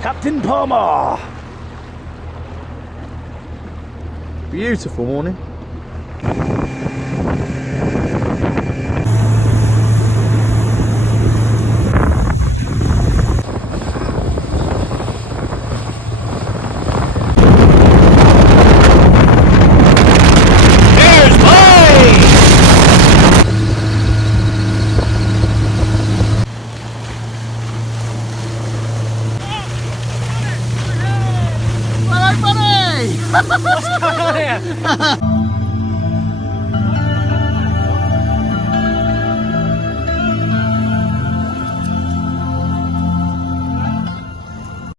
Captain Palmer. Beautiful morning. What's going on here?